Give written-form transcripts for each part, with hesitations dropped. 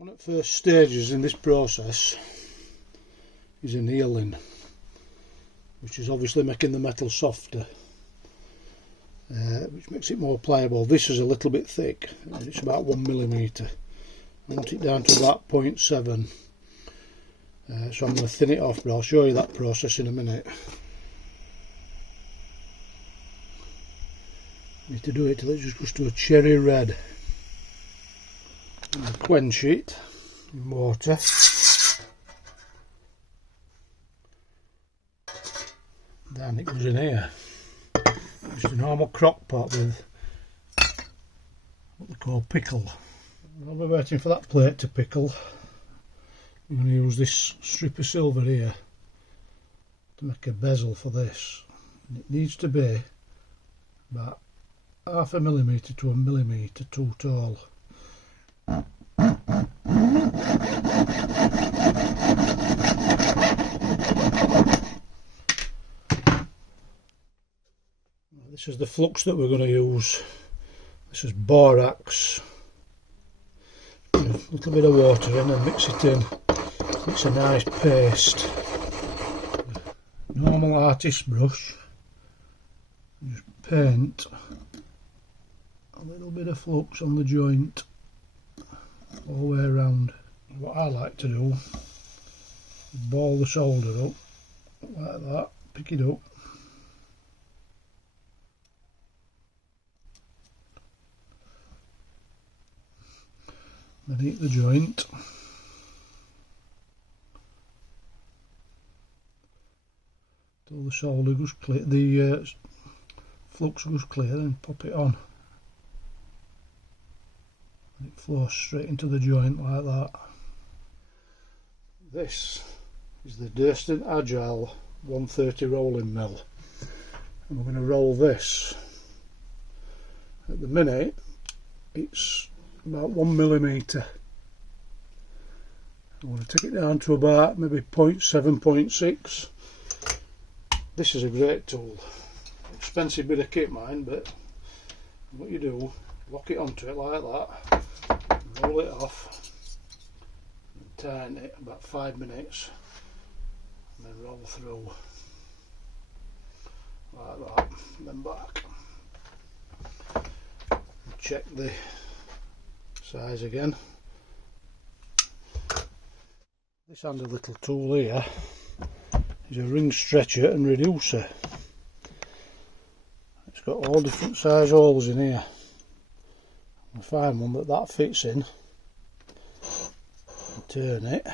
One of the first stages in this process is annealing, which is obviously making the metal softer, which makes it more pliable. This is a little bit thick, it's about 1mm. I want it down to about 0.7, so I'm going to thin it off, but I'll show you that process in a minute. Need to do it till it just goes to a cherry red. And quench it in water. Then it goes in here. Just a normal crock pot with what they call pickle. While we're waiting for that plate to pickle, I'm going to use this strip of silver here to make a bezel for this. And it needs to be about 0.5mm to 1mm too tall. This is the flux that we're going to use. This is borax. Put a little bit of water in and mix it in. It's a nice paste. Normal artist brush. Just paint a little bit of flux on the joint all the way around. What I like to do is ball the solder up like that, pick it up, then heat the joint, till the solder goes clear, the flux goes clear, and pop it on. It flows straight into the joint like that. This is the Durston Agile 130 rolling mill, and we're going to roll this. At the minute it's about 1mm. I'm going to take it down to about maybe 0.7, 0.6. This is a great tool. Expensive bit of kit, mind, but what you do, lock it onto it like that, roll it off, and turn it about 5 minutes, and then roll through like that, and then back. Check the size again. This handy little tool here is a ring stretcher and reducer. It's got all different size holes in here. I find one that fits in, and turn it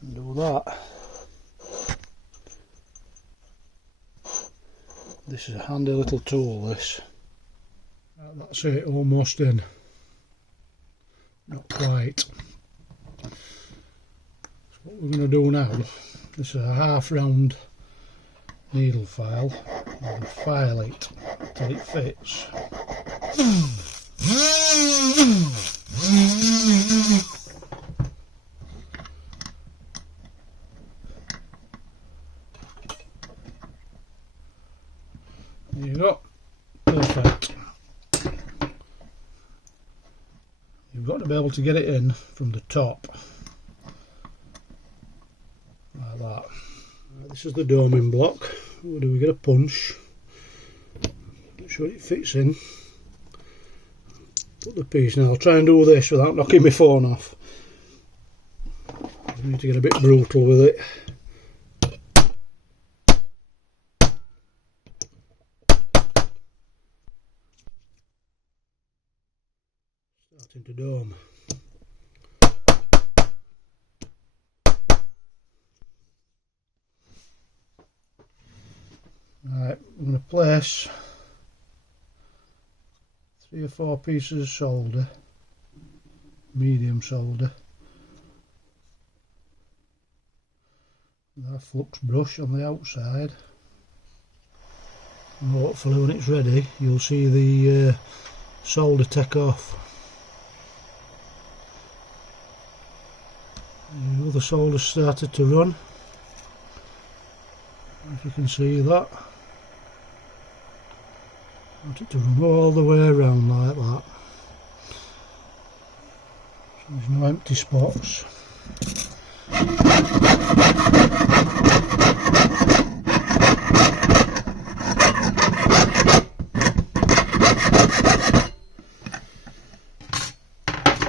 and do that. This is a handy little tool, this. That's it, almost in. Not quite. So what we're going to do now, this is a half round needle file. I'm going to file it till it fits. There you go. Perfect. You've got to be able to get it in from the top like that. This is the doming block. What do we get? A punch. Make sure it fits in. Put the piece. Now I'll try and do this without knocking my phone off. I need to get a bit brutal with it. Starting to dome. Right, I'm going to place 3 or 4 pieces of solder, medium solder, with our flux brush on the outside, and hopefully when it's ready you'll see the solder take off. The other solder started to run, if you can see that. I want it to run all the way around like that. There's no empty spots.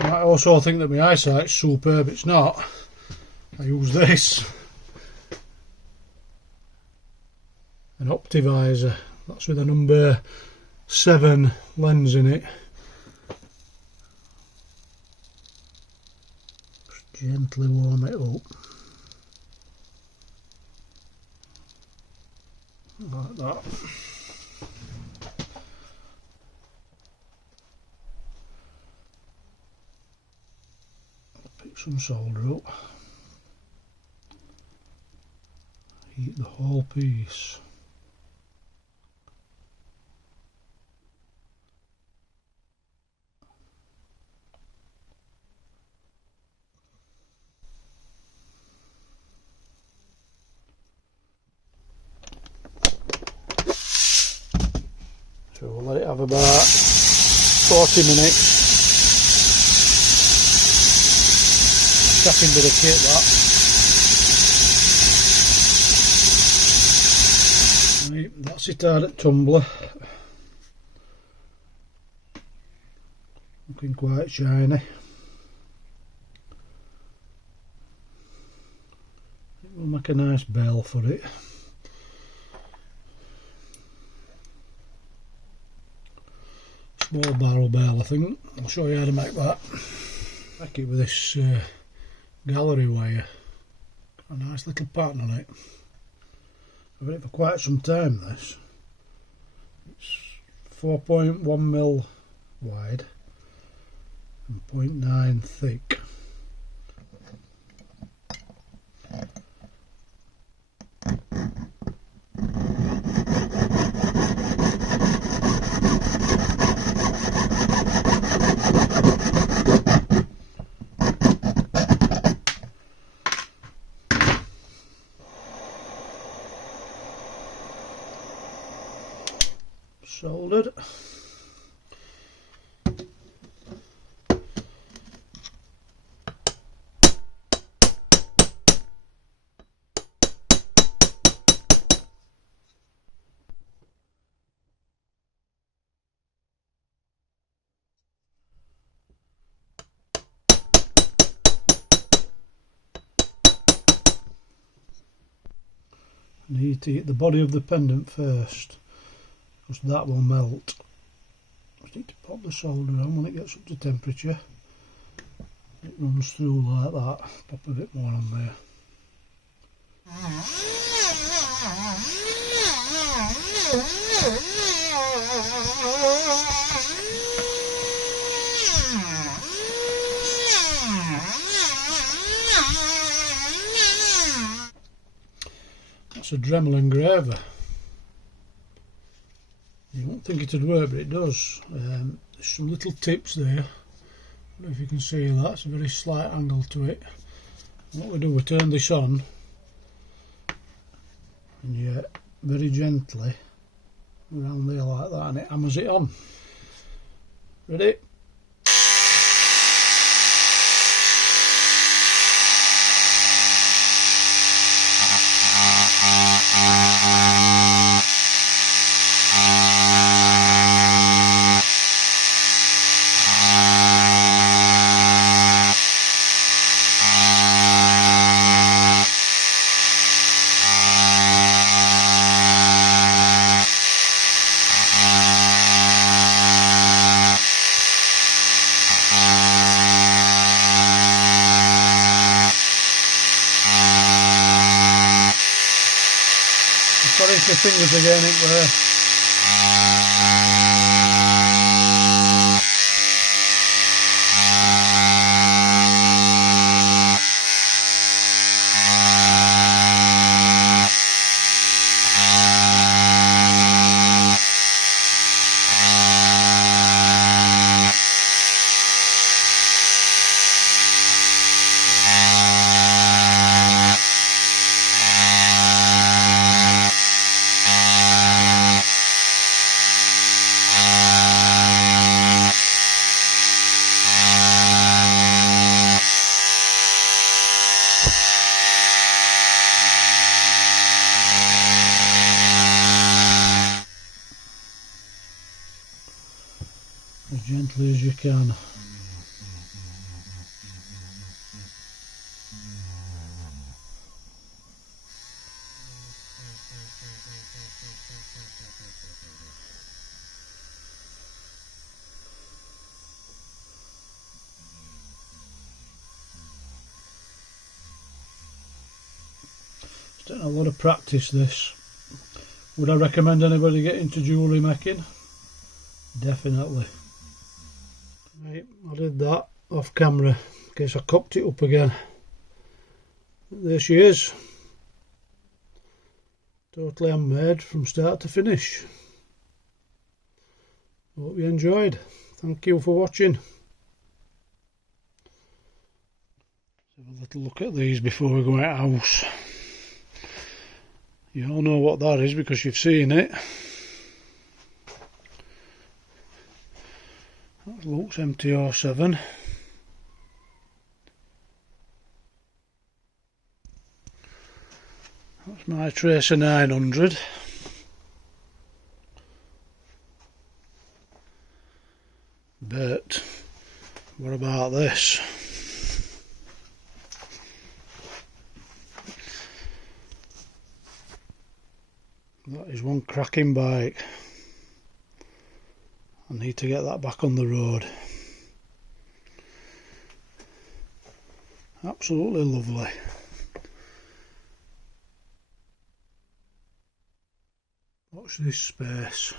I also think that my eyesight's superb. It's not. I use this, an Optivisor. That's with a number 7 lens in it. Just gently warm it up like that. Pick some solder up. Heat the whole piece. So we'll let it have about 40 minutes. Cracking bit of kit that. Right, that's it out at tumbler. Looking quite shiny. We'll make a nice bell for it. Small barrel bell, I think. I'll show you how to make that. Make it with this gallery wire. Got a nice little pattern on it. I've had it for quite some time, this. It's 4.1mm wide and 0.9 thick. Soldered. Need to heat the body of the pendant first, because that will melt. Just need to pop the solder on when it gets up to temperature. It runs through like that. Pop a bit more on there. That's a Dremel engraver. You won't think it'd work, but it does. There's some little tips there. I don't know if you can see that. It's a very slight angle to it. What we do, we turn this on, and you very gently around there like that, and it hammers it on. Ready? Sorry if my fingers are getting it there. gently as you can. It's taken a lot of practice, this. Would I recommend anybody get into jewellery making? Definitely. Right, I did that off camera in case I cocked it up again. There she is. Totally handmade from start to finish. Hope you enjoyed. Thank you for watching. Let's have a little look at these before we go out of the house. You all know what that is because you've seen it. That looks MT07. That's my Tracer 900. But what about this? That is one cracking bike. I need to get that back on the road. Absolutely lovely. Watch this space.